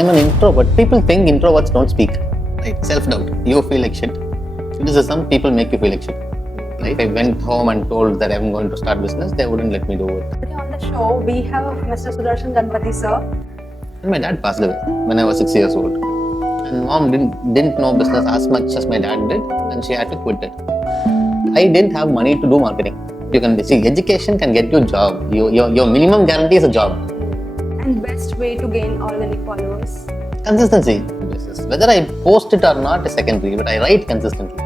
I'm an introvert. People think introverts don't speak. Right? Self-doubt. You feel like shit. Criticism, people make you feel like shit. Right? If I went home and told that I'm going to start business, they wouldn't let me do it. Today on the show, we have Mr. Sudharsanan Ganapathy sir. And my dad passed away when I was 6 years old. And mom didn't know business as much as my dad did, and she had to quit it. I didn't have money to do marketing. You can see education can get you a job. Your minimum guarantee is a job. And best way to gain organic followers. Consistency. Whether I post it or not is secondary, but I write consistently.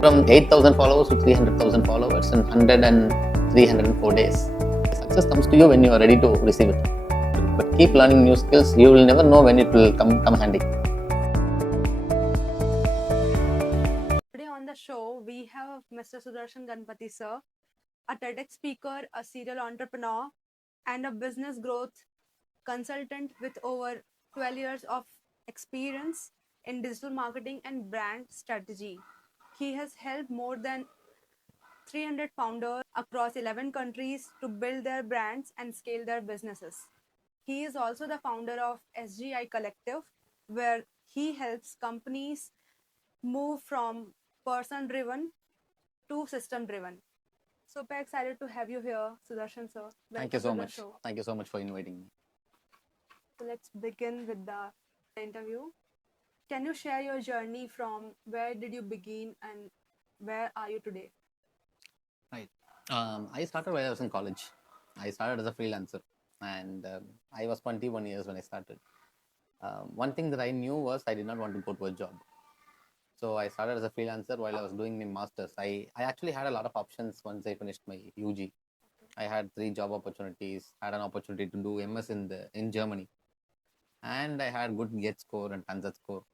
From 8,000 followers to 300,000 followers in 100 and 304 days. Success comes to you when you are ready to receive it. But keep learning new skills. You will never know when it will come handy. Today on the show, we have Mr. Sudharsanan Ganapathy sir, a TEDx speaker, a serial entrepreneur, and a business growth consultant with over 12 years of experience in digital marketing and brand strategy. He has helped more than 300 founders across 11 countries to build their brands and scale their businesses. He is also the founder of SGI Collective, where he helps companies move from person driven to system driven. Super excited to have you here, Sudarshan sir. Thank you so Welcome to the much. show. Thank you so much for inviting me. So let's begin with the interview. Can you share your journey from where did you begin and where are you today? Right. I started while I was in college. I started as a freelancer, and I was 21 years when I started. One thing that I knew was I did not want to go to a job. So I started as a freelancer while I was doing my masters. I actually had a lot of options once I finished my UG. I had 3 job opportunities, had an opportunity to do MS in Germany, and I had good GATE score and TANZAT score.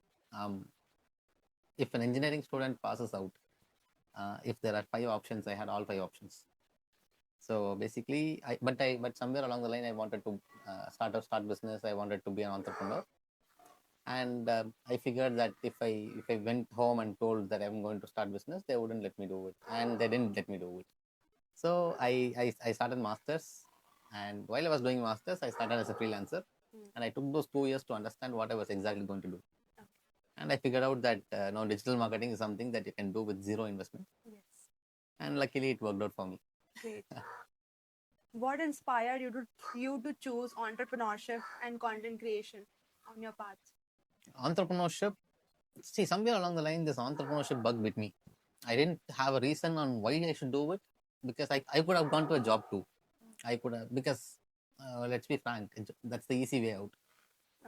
If an engineering student passes out, if there are 5 options, I had all 5 options. So basically, but somewhere along the line, I wanted to start business. I wanted to be an entrepreneur, and I figured that if I went home and told that I'm going to start business, they wouldn't let me do it, and they didn't let me do it. So I started masters, and while I was doing masters, I started as a freelancer, and I took those 2 years to understand what I was exactly going to do. And I figured out that no, digital marketing is something that you can do with zero investment, Yes, and luckily it worked out for me. great. What inspired you to choose entrepreneurship and content creation on your path? Entrepreneurship, see, somewhere along the line, this entrepreneurship bug bit me. I didn't have a reason on why I should do it, because I could have gone to a job too. I could have, because let's be frank, that's the easy way out,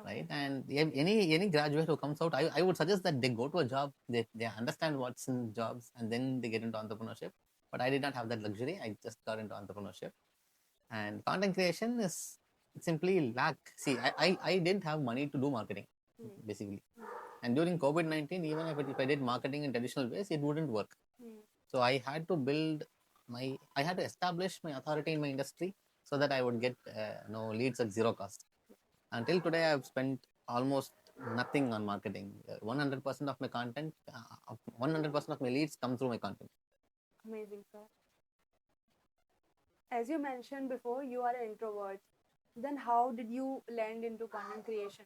right? And any graduate who comes out, I would suggest that they go to a job, they understand what's in jobs, and then they get into entrepreneurship. But I did not have that luxury. I just got into entrepreneurship. And content creation is simply lack. See, I didn't have money to do marketing, basically. And during COVID-19, even if I did marketing in traditional ways, it wouldn't work. So I had to I had to establish my authority in my industry so that I would get leads at zero cost. Until today, I've spent almost nothing on marketing. 100% of my content, 100% of my leads come through my content. Amazing, sir. As you mentioned before, you are an introvert. Then how did you land into content creation?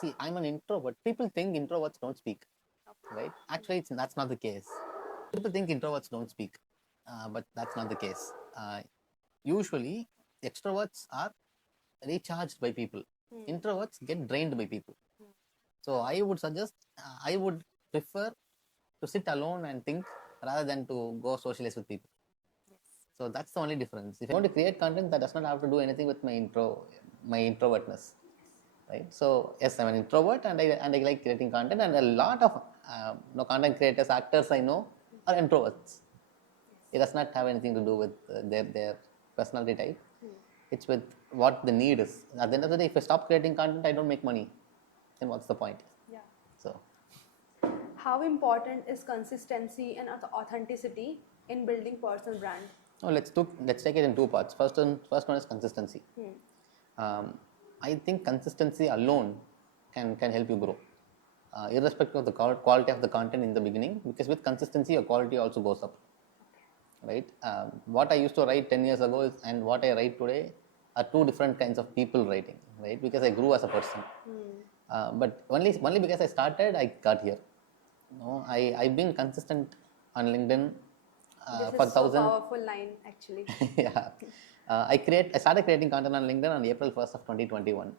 See, I'm an introvert. People think introverts don't speak, right? Actually, that's not the case. People think introverts don't speak, but that's not the case. Usually, extroverts are recharged by people. Introverts get drained by people. So I would suggest, I would prefer to sit alone and think rather than to go socialize with people. So that's the only difference. If I want to create content, that does not have to do anything with my introvertness, right? So yes, I'm an introvert, and I like creating content, and a lot of content creators, actors I know are introverts. It does not have anything to do with their personality type. It's with what the need is. At the end of the day, if I stop creating content, I don't make money. Then what's the point? Yeah. So How important is consistency and authenticity in building personal brand? now let's take it in 2 parts. First one is consistency. I think consistency alone can help you grow, irrespective of the quality of the content in the beginning, because with consistency your quality also goes up, right? What I used to write 10 years ago and what I write today are two different kinds of people writing, right? Because I grew as a person. But only because I started, I got here. No, I've been consistent on LinkedIn This for is so 1,000. powerful line actually. Yeah, I started creating content on LinkedIn on April 1st of 2021.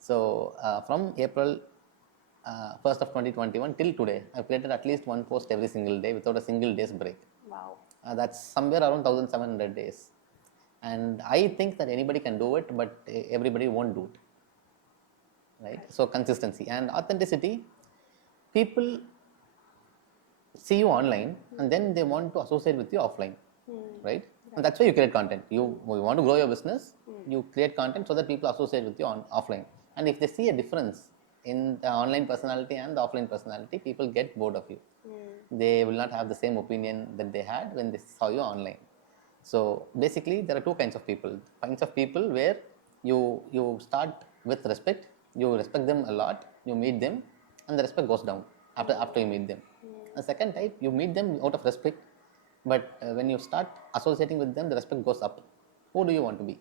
So from April 1st of 2021 till today, I've created at least one post every single day without a single day's break. Wow. That's somewhere around 1,700 days. And I think that anybody can do it, but everybody won't do it. Right? So consistency and authenticity. People see you online and then they want to associate with you offline, right? And that's why you create content. You want to grow your business, you create content so that people associate with you on offline. And if they see a difference in the online personality and the offline personality, people get bored of you. They will not have the same opinion that they had when they saw you online. So basically, there are two kinds of people. Kinds of people where you start with respect, you respect them a lot, you meet them, and the respect goes down after you meet them. The second type, you meet them out of respect, but when you start associating with them, the respect goes up. Who do you want to be?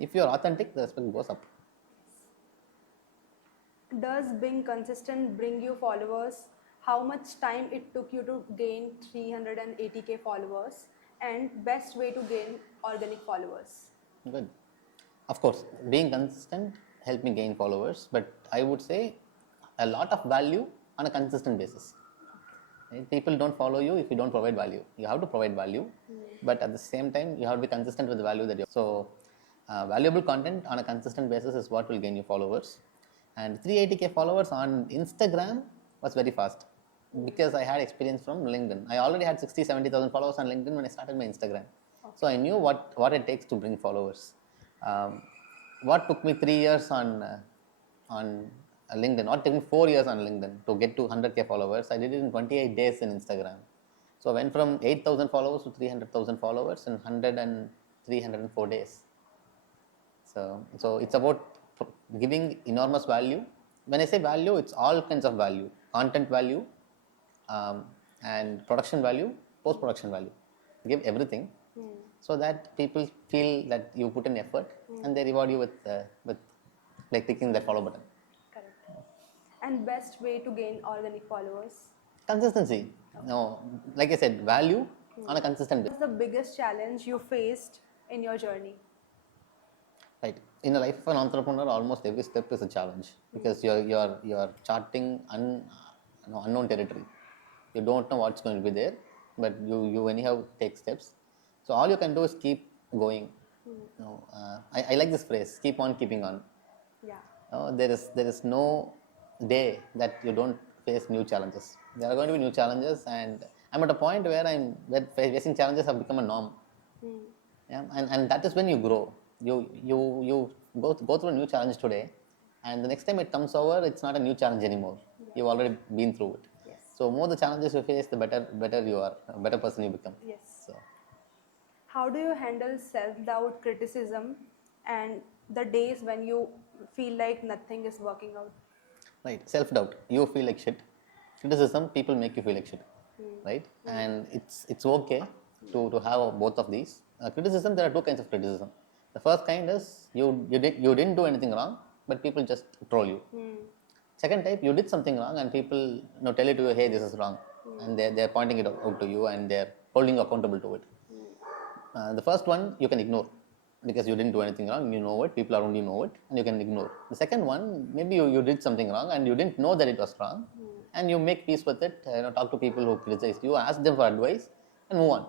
If you are authentic, the respect goes up. Does being consistent bring you followers? How much time it took you to gain 380k followers? And best way to gain organic followers? Good. Of course, being consistent helped me gain followers, but I would say a lot of value on a consistent basis. Right? People don't follow you if you don't provide value. You have to provide value, but at the same time, you have to be consistent with the value that you. So, valuable content on a consistent basis is what will gain you followers. And 380k followers on Instagram was very fast because I had experience from LinkedIn. I already had 60,000-70,000 followers on LinkedIn when I started my Instagram. So I knew what it takes to bring followers. What took me 3 years on LinkedIn, or took me 4 years on LinkedIn to get to 100k followers, I did it in 28 days in Instagram. So I went from 8,000 followers to 300,000 followers in 304 days. So it's about giving enormous value. When I say value, it's all kinds of value: content value, and production value, post production value. Give everything so that people feel that you put in effort, and they reward you with like clicking that follow button. Correct. And best way to gain organic followers? Consistency. No, like I said, value on a consistent basis. What's the biggest challenge you faced in your journey? Right. In the life of an entrepreneur, almost every step is a challenge because you're charting unknown territory. You don't know what's going to be there, but you anyhow take steps. So all you can do is keep going. I like this phrase: keep on keeping on. Yeah. There is no day that you don't face new challenges. There are going to be new challenges, and I'm at a point where facing challenges have become a norm. Yeah, and that is when you grow. You go through a new challenge today, and the next time it comes over, it's not a new challenge anymore. You've already been through it. Yes. So more the challenges you face, the better you are, a better person you become. Yes. So How do you handle self-doubt, criticism, and the days when you feel like nothing is working out? right, self doubt. You feel like shit. Criticism, people make you feel like shit, right? And it's okay to have both of these. Criticism, there are two kinds of criticism. The first kind is you didn't do anything wrong, but people just troll you. Second type, you did something wrong and people tell it to you, hey, this is wrong, and they're pointing it out to you and they're holding you accountable to it. The first one you can ignore because you didn't do anything wrong, you know it, people around you know it, and you can ignore. The second one, maybe you did something wrong and you didn't know that it was wrong, and you make peace with it. Talk to people who criticized you, ask them for advice, and move on,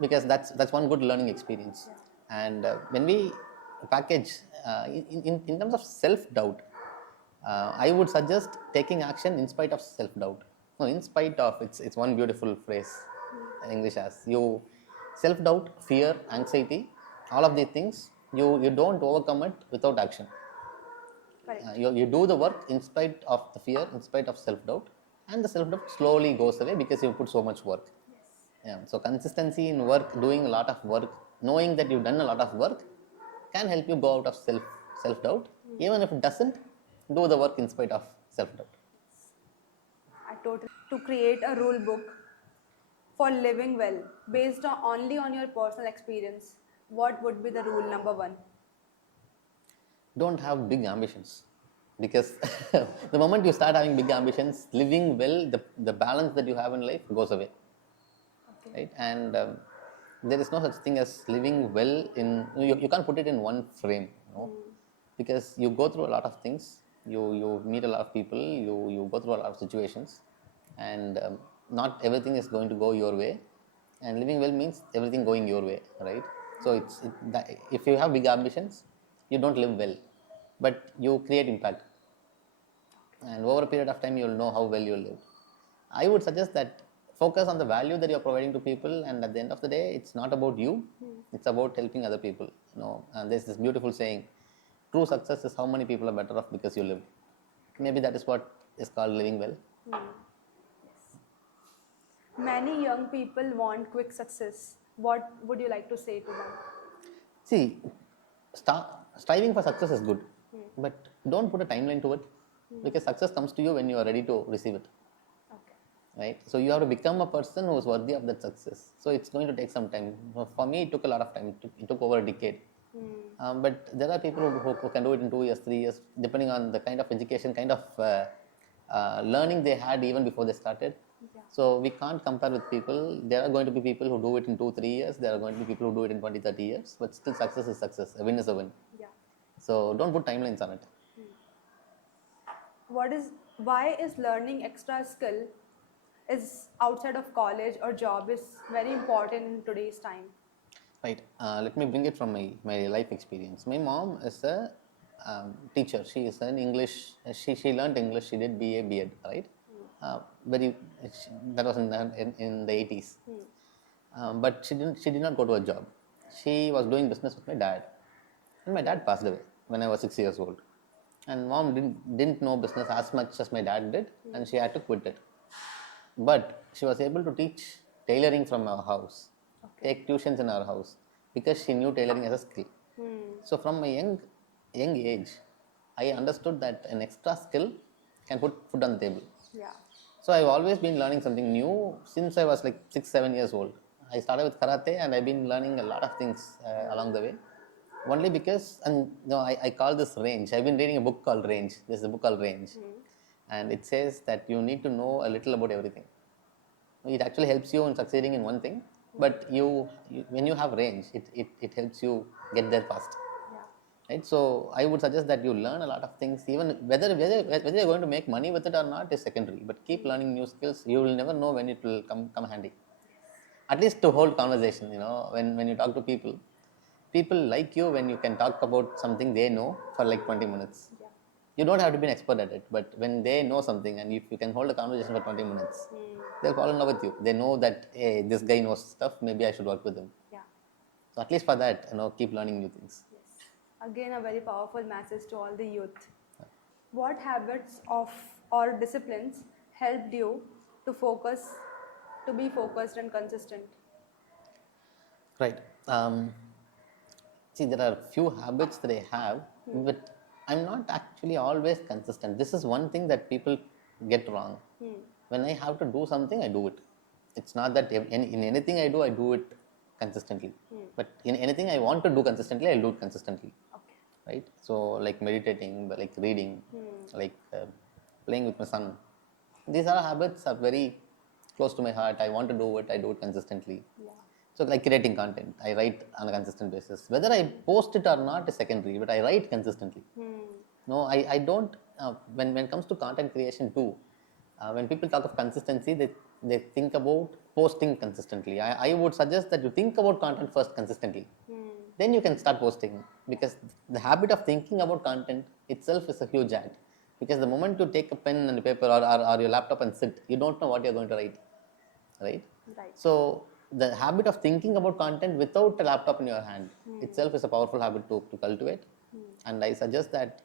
because that's one good learning experience. And when we package in terms of self doubt, I would suggest taking action in spite of self doubt. No, in spite of, it's one beautiful phrase English has. You self doubt, fear, anxiety, all of these things, you don't overcome it without action. Correct. You do the work in spite of the fear, in spite of self doubt, and the self doubt slowly goes away because you put so much work. Yeah. So consistency in work, doing a lot of work, knowing that you've done a lot of work, can help you go out of self doubt. Even if it doesn't, do the work in spite of self doubt. I totally to create a rule book for living well based only on your personal experience. What would be the rule number one? don't have big ambitions, because the moment you start having big ambitions, living well, the balance that you have in life goes away, Okay. right? And there is no such thing as living well in, you can't put it in one frame, because you go through a lot of things, you meet a lot of people, you go through a lot of situations, and not everything is going to go your way, and living well means everything going your way, right? So if you have big ambitions, you don't live well, but you create impact, and over a period of time you'll know how well you live. I would suggest that focus on the value that you're providing to people, and at the end of the day, it's not about you, it's about helping other people, and there's this beautiful saying, true success is how many people are better off because you live. Maybe that is what is called living well. Many young people want quick success. What would you like to say to them? See, striving for success is good, but don't put a timeline to it, because success comes to you when you are ready to receive it, Okay. right? So you have to become a person who is worthy of that success. So it's going to take some time. For me, it took a lot of time. It took over a decade. But there are people who can do it in 2 years, 3 years, depending on the kind of education, kind of learning they had even before they started. Yeah. So we can't compare with people. There are going to be people who do it in 2, 3 years. There are going to be people who do it in 20, 30 years. But still, success is success. A win is a win. Yeah. So don't put timelines on it. Why is learning extra skill is outside of college or job is very important in today's time? Right. Let me bring it from my life experience. My mom is a teacher. She is an English. She learned English. She did BA, B.Ed. Right. Very. That was in the 80s. But she did not go to a job. She was doing business with my dad, and my dad passed away when I was 6 years old. And mom didn't know business as much as my dad did, and she had to quit it. But she was able to teach tailoring from our house, take tuitions in our house, because she knew tailoring as a skill. So from my young age, I understood that an extra skill can put food on the table. Yeah. So I've always been learning something new since I was like 6, 7 years old. I started with karate, and I've been learning a lot of things along the way. Only because, and I call this range. I've been reading a book called Range. There's a book called Range, and it says that you need to know a little about everything. It actually helps you in succeeding in one thing, but when you have range, it helps you get there fast. Yeah. Right? So I would suggest that you learn a lot of things, even whether you're going to make money with it or not is secondary. But keep learning new skills. You will never know when it will come handy. At least to hold conversation. When you talk to people like you when you can talk about something they know for like 20 minutes. Yeah. You don't have to be an expert at it, but when they know something, and if you can hold a conversation for 20 minutes, they'll fall in love with you. They know that, hey, this guy knows stuff, maybe I should work with him. Yeah. So at least for that, keep learning new things. Yes. Again, a very powerful message to all the youth. What habits of or disciplines helped you to be focused and consistent? Right. See, there are few habits that I have, but I'm not actually always consistent. This is one thing that people get wrong. When I have to do something, I do it. It's not that in anything I do it consistently. But in anything I want to do consistently, I'll do it consistently. Okay. Right? So, like meditating, like reading, like playing with my son. These are habits are very close to my heart. I want to do it. I do it consistently. Yeah. So, like creating content, I write on a consistent basis. Whether I post it or not is secondary, but I write consistently. No, I don't. When it comes to content creation too, when people talk of consistency, they think about posting consistently. I would suggest that you think about content first consistently. Then you can start posting, because the habit of thinking about content itself is a huge act. Because the moment you take a pen and paper, or your laptop and sit, you don't know what you're going to write, right? Right. So the habit of thinking about content without a laptop in your hand itself is a powerful habit to cultivate. And I suggest that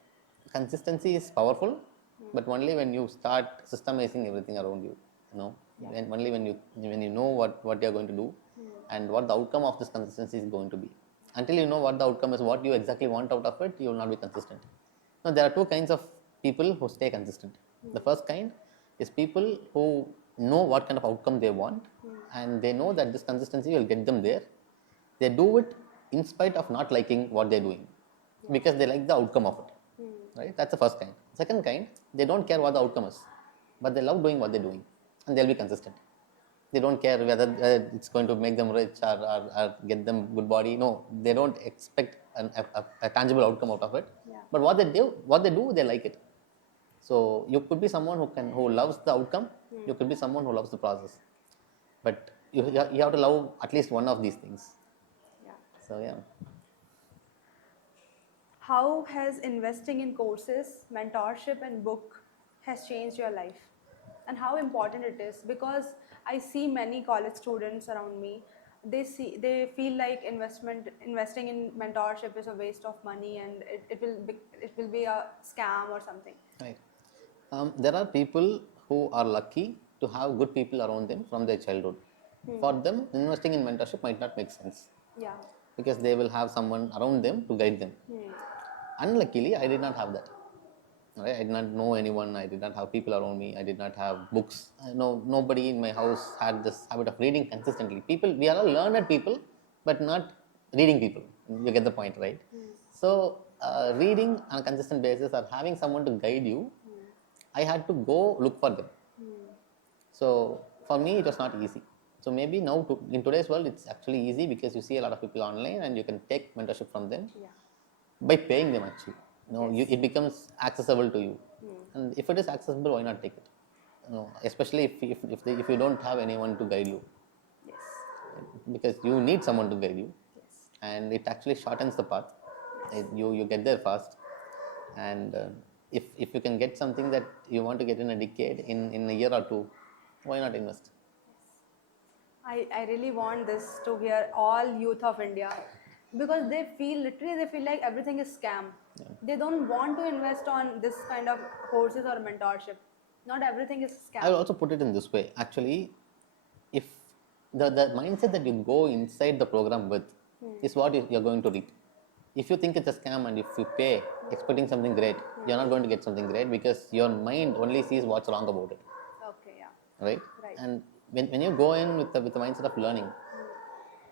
consistency is powerful, but only when you start systemizing everything around you. Only when you know what you're going to do, and what the outcome of this consistency is going to be. Until you know what the outcome is, what you exactly want out of it, you will not be consistent. Now, there are two kinds of people who stay consistent. The first kind is people who know what kind of outcome they want, and they know that this consistency will get them there. They do it in spite of not liking what they're doing. because they like the outcome of it. Right? That's the first kind. Second kind, they don't care what the outcome is, but they love doing what they're doing, and they'll be consistent. They don't care whether it's going to make them rich or get them good body. No, they don't expect a tangible outcome out of it. Yeah. But what they do, they like it. So you could be someone who loves the outcome. You could be someone who loves the process. But you have to love at least one of these things. Yeah. So yeah. How has investing in courses, mentorship, and book has changed your life, and how important it is? Because I see many college students around me. They feel like investing in mentorship is a waste of money, and it will be a scam or something. Right. There are people who are lucky to have good people around them from their childhood. For them, investing in mentorship might not make sense Yeah. because they will have someone around them to guide them. Unluckily, I did not have that. Right? I did not know anyone. I did not have people around me. I did not have books. No, nobody in my house had this habit of reading consistently. We are all learned people, but not reading people. You get the point, right? So, reading on a consistent basis or having someone to guide you, I had to go look for them. So, for me, it was not easy. So, maybe now in today's world, it's actually easy because you see a lot of people online and you can take mentorship from them Yeah. by paying them actually. Yes. It becomes accessible to you, and if it is accessible, why not take it? Especially if you don't have anyone to guide you, Yes. because you need someone to guide you, Yes. and it actually shortens the path. You get there fast, and if you can get something that you want to get in a decade, in a year or two, why not invest? I really want this to hear all youth of India, because they feel like everything is scam. They don't want to invest on this kind of courses or mentorship. Not everything is I will scam. also put it in this way. Actually, if the mindset that you go inside the program with is what you're going to reap. If you think it's a scam and if you pay expecting something great, you're not going to get something great because your mind only sees what's wrong about it, Okay, yeah. right? Right. And when you go in with the mindset of learning,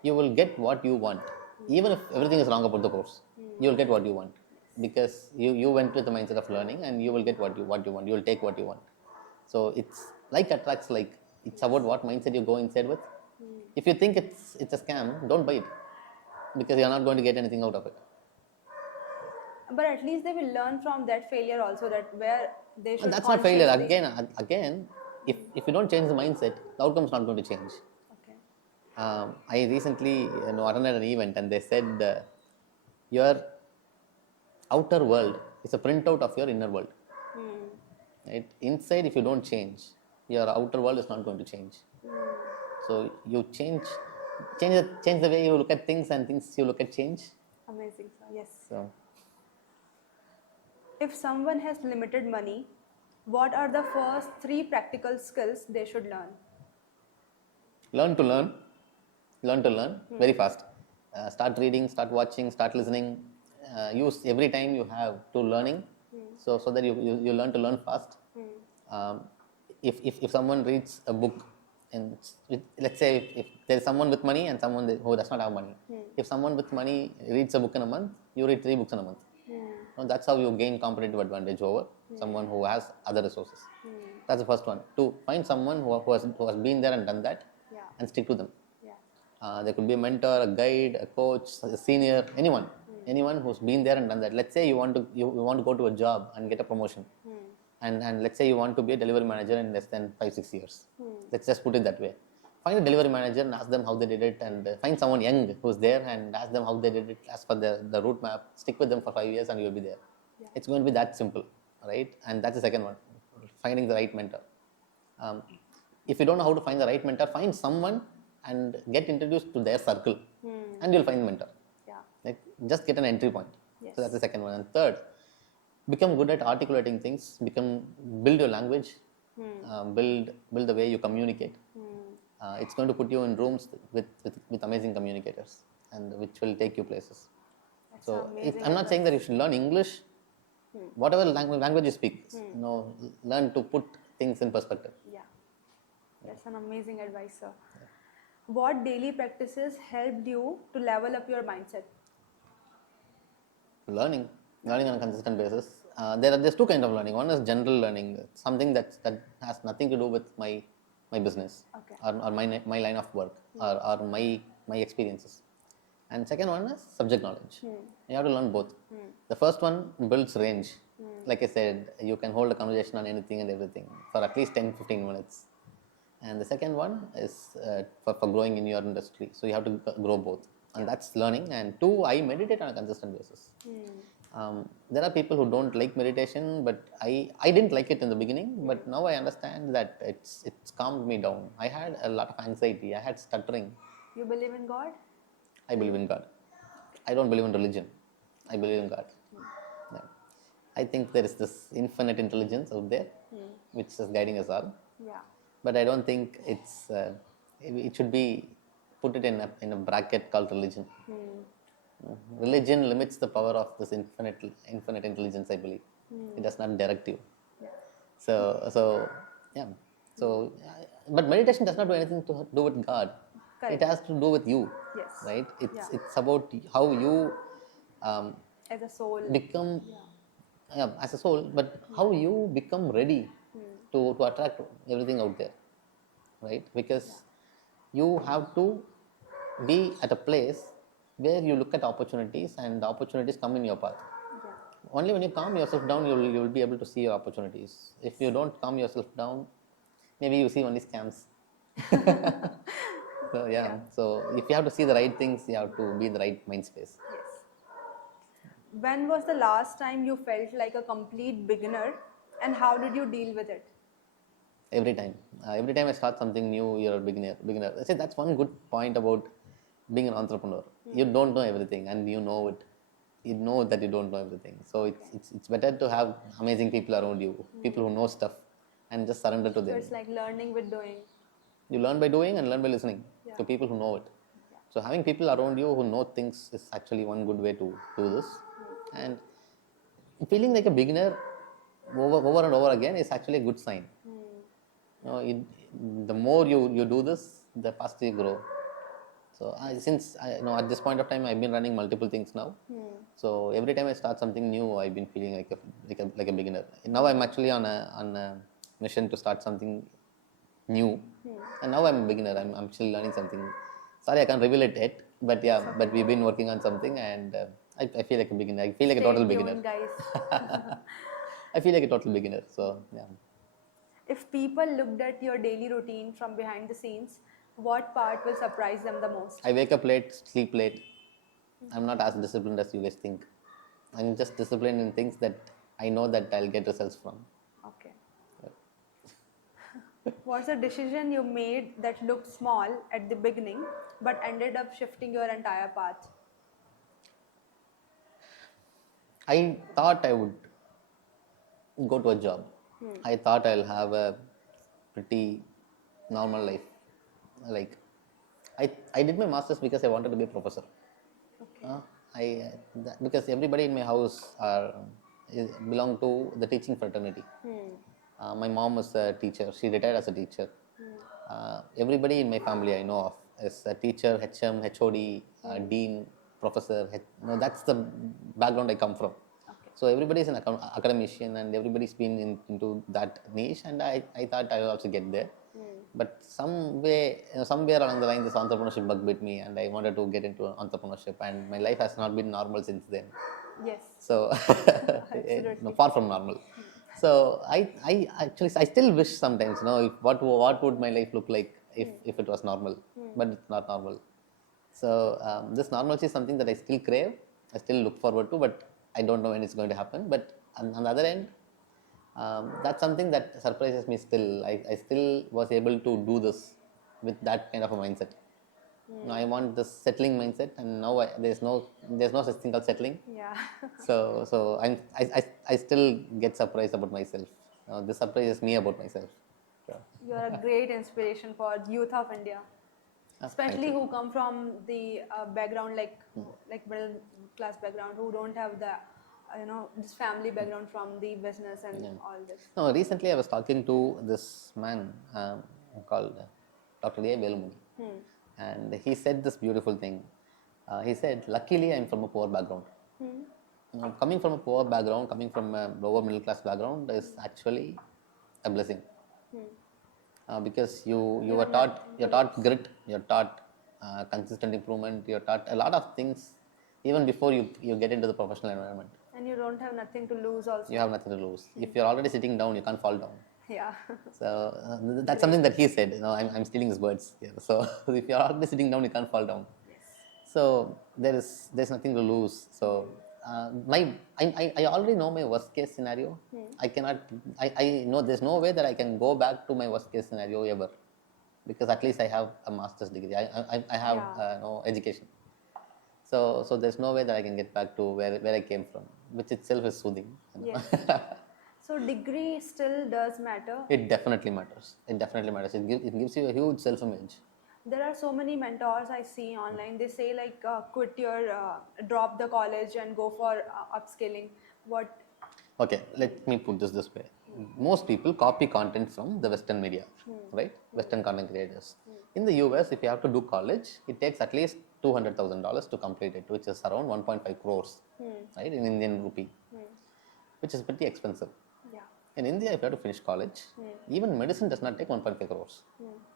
you will get what you want. Even if everything is wrong about the course, you will get what you want because you went with the mindset of learning, and you will get what you want. You will take what you want. So it's like attracts like. It's about what mindset you go inside with. If you think it's a scam, don't buy it because you're not going to get anything out of it. But at least they will learn from that failure also, that where they And should that's not failure. consciously. Again, if you don't change the mindset, the outcome's not going to change. Okay. I recently attended an event, and they said your outer world is a printout of your inner world. Right? Inside, if you don't change, your outer world is not going to change. So you change the way you look at things, and things you look at change. Amazing, sir. Yes. So If someone has limited money, what are the first three practical skills they should learn? learn to learn, learn to learn very fast. Start reading, start watching, start listening. Use every time you have to learning, so that you learn to learn fast. Um, if someone reads a book, and let's say if there is someone with money and someone who does not have money, if someone with money reads a book in a month, you read 3 books in a month. That's how you gain competitive advantage over someone who has other resources. That's the first one. To find someone who has been there and done that, Yeah. and stick to them. Yeah. There could be a mentor, a guide, a coach, a senior, anyone who's been there and done that. Let's say you want to go to a job and get a promotion, and let's say you want to be a delivery manager in less than 5-6 years. Let's just put it that way. Find a delivery manager and ask them how they did it, and find someone young who's there and ask them how they did it. Ask for the route map. Stick with them for 5 years, and you'll be there. Yeah. It's going to be that simple, right? And that's the second one, finding the right mentor. Um, if you don't know how to find the right mentor, find someone and get introduced to their circle, and you'll find the mentor. Yeah. Like, just get an entry point. Yes. So that's the second one. And third, become good at articulating things. Build your language. Build the way you communicate. It's going to put you in rooms with amazing communicators, and which will take you places. That's So amazing I'm not saying that you should learn English. Whatever language you speak, learn to put things in perspective. Yeah. That's an amazing advice, sir. What daily practices helped you to level up your mindset? Learning on a consistent basis. There's two kinds of learning. One is general learning, something that has nothing to do with my business, Okay. or my line of work, or my experiences. And second one is subject knowledge. You have to learn both. The first one builds range. Like I said, you can hold a conversation on anything and everything for at least 10-15 minutes. And the second one is for growing in your industry. So you have to grow both, and that's learning. And two, I meditate on a consistent basis. There are people who don't like meditation, but I didn't like it in the beginning, but now I understand that it's calmed me down. I had a lot of anxiety, I had stuttering. You believe in God? I believe in God. I don't believe in religion. I believe in God. Yeah. I think there is this infinite intelligence out there, which is guiding us all. Yeah. But I don't think it should be put it in a bracket called religion. Religion limits the power of this infinite intelligence, I believe. It does not direct you. Yeah. So yeah. So, but meditation does not do anything to do with God. Correct. It has to do with you. Yes. Right? Yeah. It's about how you As a soul. become, as a soul, but how you become ready to attract everything out there, right? Because you have to be at a place where you look at opportunities, and the opportunities come in your path. Yeah. Only when you calm yourself down, you will be able to see your opportunities. If you don't calm yourself down, maybe you see only scams. So yeah, so if you have to see the right things, you have to be in the right mind space. Yes. When was the last time you felt like a complete beginner, and how did you deal with it? Every time I start something new, you're a beginner. I say that's one good point about being an entrepreneur. You don't know everything, and you know it. You know that you don't know everything. So it's better to have amazing people around you, people who know stuff, and just surrender to So them. it's like learning with doing. You learn by doing and learn by listening to people who know it. So having people around you who know things is actually one good way to do this. And feeling like a beginner over and over again is actually a good sign. The more you do this, the faster you grow. So at this point of time, I've been running multiple things now. So every time I start something new, I've been feeling like a beginner. Now I'm actually on a mission to start something new, and now I'm a beginner. I'm still learning something. Sorry, I can't reveal it yet, but yeah, but we've been working on something, and I feel like a beginner. I feel like a total beginner. Stay tuned, guys. I feel like a total beginner. So yeah. If people looked at your daily routine from behind the scenes, what part will surprise them the most? I wake up late, sleep late. I'm not as disciplined as you guys think. I'm just disciplined in things that I know that I'll get results from. Okay. What's a decision you made that looked small at the beginning but ended up shifting your entire path? I thought I would go to a job. I thought I'll have a pretty normal life. Like, I did my master's because I wanted to be a professor. Okay. Because everybody in my house belong to the teaching fraternity. My mom was a teacher. She retired as a teacher. Everybody in my family I know of is a teacher, HM, HOD, dean, professor. That's the background I come from. Okay. So everybody is an academician, and everybody's been into that niche, and I thought I will also get there. But somewhere along the line, this entrepreneurship bug bit me, and I wanted to get into entrepreneurship, and my life has not been normal since then. Yes. So Absolutely. far from normal. So I actually I still wish sometimes, what would my life look like if it was normal, but it's not normal. So this normalcy is something that I still crave, I still look forward to, but I don't know when it's going to happen. But on the other end, that's something that surprises me still. I still was able to do this with that kind of a mindset. I want this settling mindset, and now there's no such thing called settling. Yeah. So I still get surprised about myself. This surprises me about myself. So, You're a great inspiration for youth of India, thank especially you. who come from the background like middle class background, who don't have the this family background from the business and all this. No, recently I was talking to this man called Dr. A. Velumuni, and he said this beautiful thing. He said, "Luckily, I'm from a poor background." coming from a poor background, coming from a lower middle class background is actually a blessing. Because you You are have taught, nothing you're to taught lose. grit, you're taught consistent improvement, you're taught a lot of things even before you get into the professional environment. And you don't have nothing to lose You also. have nothing to lose. If you're already sitting down, you can't fall down. Yeah. So that's something that he said. I'm stealing his words here. So if you're already sitting down, you can't fall down. Yes. So there's nothing to lose. So my I already know my worst case scenario. I cannot. I know there's no way that I can go back to my worst case scenario ever, because at least I have a master's degree. I have Yeah. no education. So there's no way that I can get back to where I came from, which itself is soothing. Yes. So degree still does matter. It definitely matters. It definitely matters. It gives you a huge self-image. There are so many mentors I see online. They say like quit your, drop the college and go for upskilling. What? Okay, let me put this way. Most people copy content from the Western media, right? Western content creators. In the US, if you have to do college, it takes at least $200,000 to complete it, which is around 1.5 crores, right, in Indian rupee, which is pretty expensive. Yeah. In India, if you have to finish college, even medicine does not take 1.5 crores.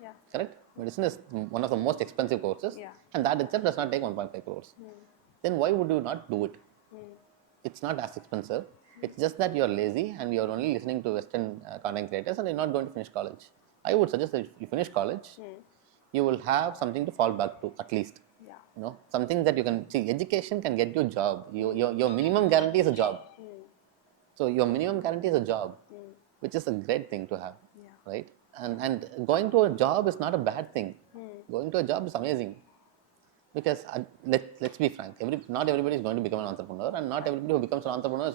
Yeah. Correct? Medicine is one of the most expensive courses, Yeah. and that itself does not take 1.5 crores. Then why would you not do it? It's not as expensive. It's just that you're lazy and you're only listening to Western content creators and you're not going to finish college. I would suggest that if you finish college, you will have something to fall back to at least. Yeah. Something that you can see. Education can get you a job. Your minimum guarantee is a job. So your minimum guarantee is a job, which is a great thing to have, Yeah. right? And going to a job is not a bad thing. Going to a job is amazing, because let's be frank. Not everybody is going to become an entrepreneur, and not everybody who becomes an entrepreneur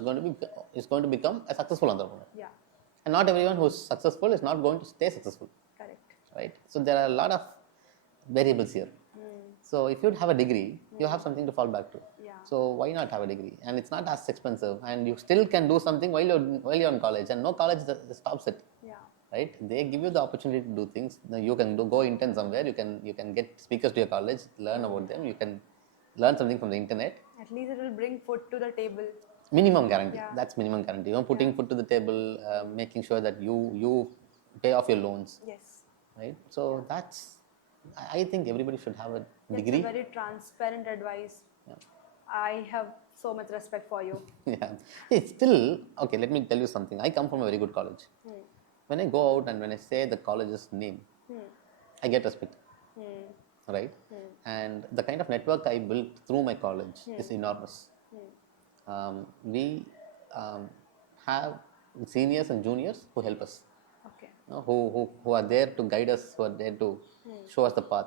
is going to become a successful entrepreneur. Yeah. And not everyone who's successful is not going to stay successful, Correct. right? So there are a lot of variables here. So if you have a degree, you have something to fall back to. Yeah. So why not have a degree? And it's not as expensive, and you still can do something while you're in college, and no college that stops it, Yeah. right? They give you the opportunity to do things. Now you can go intern somewhere. You can get speakers to your college, learn about them. You can learn something from the internet. At least it will bring food to the table. Minimum guarantee. Yeah. That's minimum guarantee. Putting food to the table, making sure that you pay off your loans, Yes. right? So that's, I think everybody should have a That's degree. a very transparent advice. Yeah. I have so much respect for you. Yeah. It's still okay. Let me tell you something. I come from a very good college. When I go out and when I say the college's name, I get respect, right? And the kind of network I built through my college is enormous. We have seniors and juniors who help us, Okay. who are there to guide us, who are there to show us the path.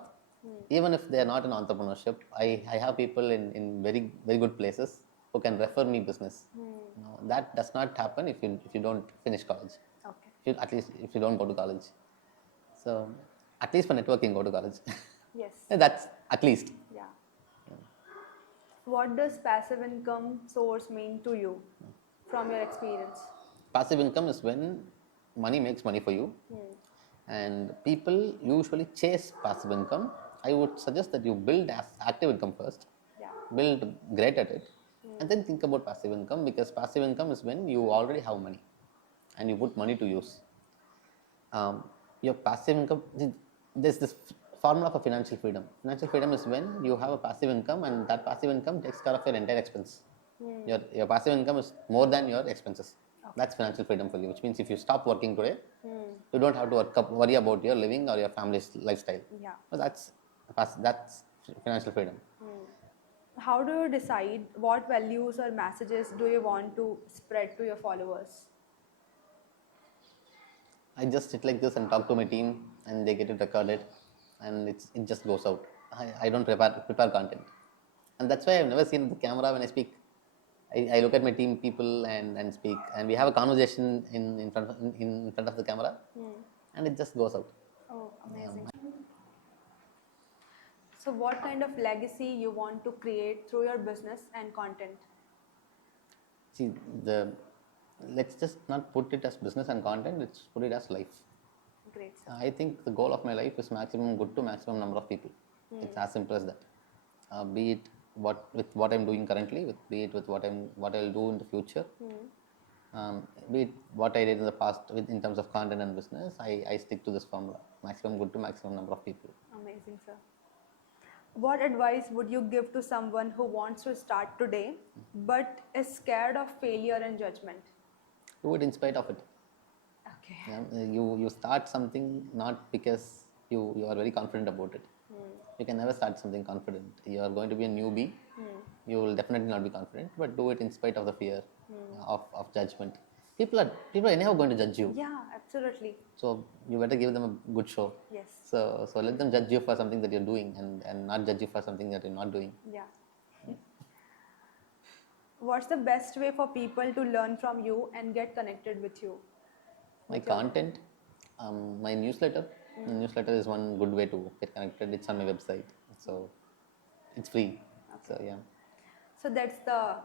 Even if they are not in entrepreneurship, I have people in very very good places who can refer me business. That does not happen if you don't finish college. Okay. At least if you don't go to college. So at least for networking, go to college. Yes. That's at least. Yeah. What does passive income source mean to you from your experience? Passive income is when money makes money for you, and people usually chase passive income. I would suggest that you build as active income first, Yeah. build great at it, and then think about passive income, because passive income is when you already have money and you put money to use. Your passive income, there's this formula for financial freedom. Financial freedom is when you have a passive income and that passive income takes care of your entire expense. Your passive income is more than your expenses. That's financial freedom for you, which means if you stop working today, you don't have to worry about your living or your family's lifestyle. Yeah. So that's financial freedom. How do you decide what values or messages do you want to spread to your followers? I just sit like this and talk to my team, and they get it recorded, and it just goes out. I don't prepare content, and that's why I've never seen the camera when I speak. I look at my team people and speak, and we have a conversation in front of the camera, and it just goes out. Oh, amazing. So, what kind of legacy you want to create through your business and content? See, let's just not put it as business and content. Let's put it as life. Great. I think the goal of my life is maximum good to maximum number of people. It's as simple as that. Be it what I'm doing currently, be it with what I'll do in the future, be it what I did in the past in terms of content and business, I stick to this formula: maximum good to maximum number of people. Amazing, sir. What advice would you give to someone who wants to start today but is scared of failure and judgment? Do it in spite of it. Okay. Yeah, you start something not because you are very confident about it. You can never start something confident. You are going to be a newbie. You will definitely not be confident, but do it in spite of the fear of judgment. People are anyhow going to judge you. Yeah, absolutely. So you better give them a good show. Yes. So let them judge you for something that you're doing, and not judge you for something that you're not doing. Yeah. What's the best way for people to learn from you and get connected with you? My content, my newsletter. The newsletter is one good way to get connected. It's on my website, so it's free. So yeah. So that's the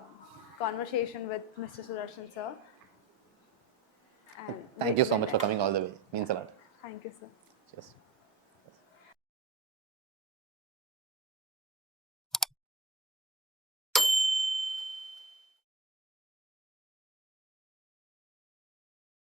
conversation with Mr. Sudharsan, sir. And Thank you so much for coming all the way. Means a lot. Thank you, sir. Cheers.